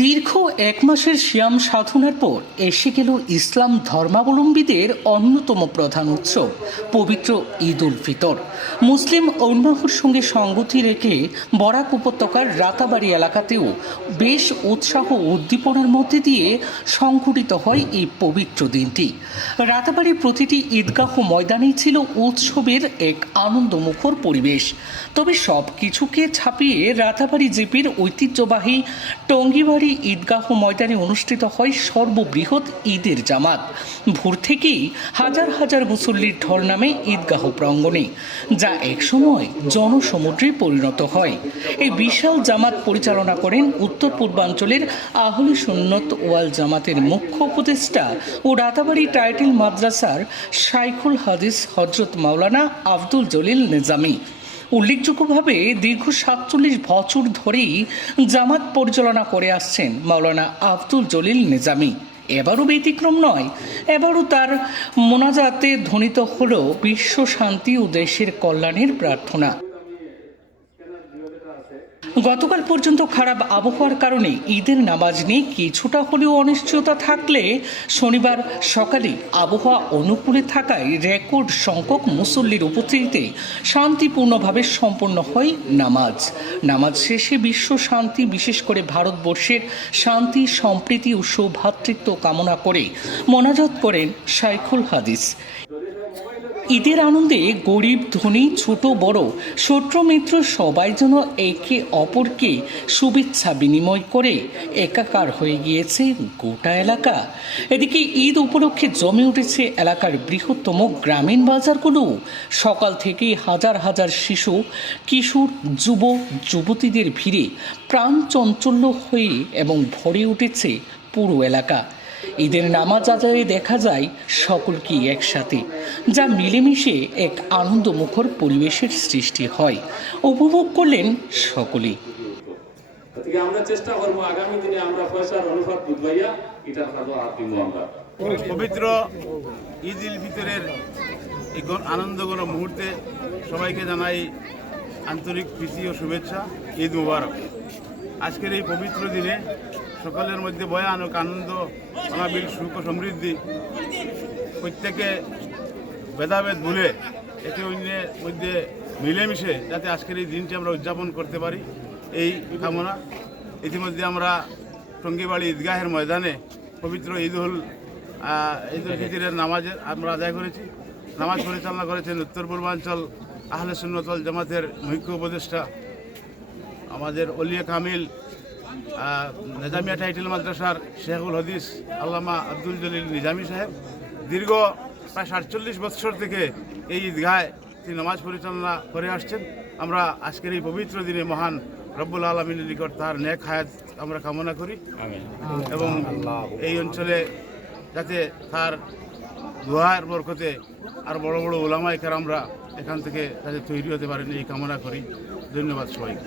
দীর্ঘ এক মাসের সিয়াম সাধনার পর এসে গেল ইসলাম ধর্মাবলম্বীদের অন্যতম প্রধান উৎসব পবিত্র ঈদ উল ফিতর। মুসলিম উম্মাহর সঙ্গে সঙ্গতি রেখে বরাক উপত্যকার রাতাবাড়ি এলাকাতেও বেশ উৎসাহ উদ্দীপনার মধ্যে দিয়ে সংঘটিত হয় এই পবিত্র দিনটি। রাতাবাড়ির প্রতিটি ঈদগাহ ময়দানেই ছিল উৎসবের এক আনন্দমুখর পরিবেশ। তবে সব কিছুকে ছাপিয়ে রাতাবাড়ি জিপির ঐতিহ্যবাহী টঙ্গিবাড়ি ঈদগাহ ময়দানে অনুষ্ঠিত হয় সর্ববৃহৎ ঈদের জামাত। ভোর থেকেই হাজার হাজার মুসল্লির ঢল নামে ঈদগাহ প্রাঙ্গণে, যা একসময় জনসমুদ্রে পরিণত হয়। এই বিশাল জামাত পরিচালনা করেন উত্তর পূর্বাঞ্চলের আহলে সুন্নত ওয়াল জামাতের মুখ্য উপদেষ্টা ও রাতাবাড়ি টাইটেল মাদ্রাসার শাইখুল হাদিস হজরত মাওলানা আব্দুল জলিল নিজামী। উল্লেখযোগ্যভাবে দীর্ঘ ৪৭ বছর ধরেই জামাত পরিচালনা করে আসছেন মাওলানা আব্দুল জলিল নিজামী। এবারও ব্যতিক্রম নয়। এবারও তার মোনাজাতে ধ্বনিত হল বিশ্ব শান্তি ও দেশের কল্যাণের প্রার্থনা। গতকাল পর্যন্ত খারাপ আবহাওয়ার কারণে ঈদের নামাজ নিয়ে কিছুটা হলেও অনিশ্চয়তা থাকলে শনিবার সকালে আবহাওয়া অনুকূলে থাকায় রেকর্ড সংখ্যক মুসল্লির উপস্থিতিতে শান্তিপূর্ণভাবে সম্পন্ন হয় নামাজ শেষে বিশ্ব শান্তি, বিশেষ করে ভারতবর্ষের শান্তি, সম্প্রীতি ও সৌভ্রাতৃত্ব কামনা করে মোনাজাত করেন শাইখুল হাদিস। ঈদের আনন্দে গরিব ধনী, ছোট বড়, শত্রু মিত্র সবাই যেন একে অপরকে শুভেচ্ছা বিনিময় করে একাকার হয়ে গিয়েছে গোটা এলাকা। এদিকে ঈদ উপলক্ষে জমে উঠেছে এলাকার বৃহত্তম গ্রামীণ বাজারগুলো। সকাল থেকেই হাজার হাজার শিশু, কিশোর, যুবতীদের ভিড়ে প্রাণ চঞ্চল্য হয়ে এবং ভরে উঠেছে পুরো এলাকা। ঈদের নামাজ আদায়ে দেখা যায় সকলকেই একসাথে, যা মিলেমিশে এক আনন্দমুখর পরিবেশের সৃষ্টি হয়। উপভোগ করলেন সকলেই। আমরা চেষ্টা করব আগামী দিনে আমরা পয়সার অনুপাত বুঝাইয়া এটা আমরা পবিত্র ঈদ উল ফিতরের এই আনন্দঘন মুহূর্তে সবাইকে জানাই আন্তরিক প্রীতি ও শুভেচ্ছা। ঈদ মুবারক। আজকের এই পবিত্র দিনে সকলের মধ্যে ভয়ানক আনন্দ, অনাবিল সুখ ও সমৃদ্ধি, প্রত্যেকে ভেদাভেদ ভুলে একে অন্যের মধ্যে মিলেমিশে যাতে আজকের এই দিনটি আমরা উদযাপন করতে পারি, এই কামনা। ইতিমধ্যে আমরা টঙ্গিবাড়ি ঈদগাহের ময়দানে পবিত্র ঈদ উল ফিতরের নামাজের আমরা আদায় করেছি। নামাজ পরিচালনা করেছেন উত্তর পূর্বাঞ্চল আহলে সুন্নাত ওয়াল জামাতের মুখ্য উপদেষ্টা আমাদের ওলিয়া কামিল নিজামিয়া টাইটেল মাদ্রাসার শাইখুল হাদিস আল্লামা আব্দুল জলিল নিজামী সাহেব। দীর্ঘ প্রায় ৪৭ বছর থেকে এই ঈদগাহে তিনি নামাজ পরিচালনা করে আসছেন। আমরা আজকের এই পবিত্র দিনে মহান রব্বুল আলমিনের নিকট তার নেক হায়াত আমরা কামনা করি এবং এই অঞ্চলে যাতে তার দোয়ার বরকতে আর বড় বড় ওলামায়ে কেরামরা এখান থেকে যাতে তৈরি হতে পারেন এই কামনা করি। ধন্যবাদ সবাইকে।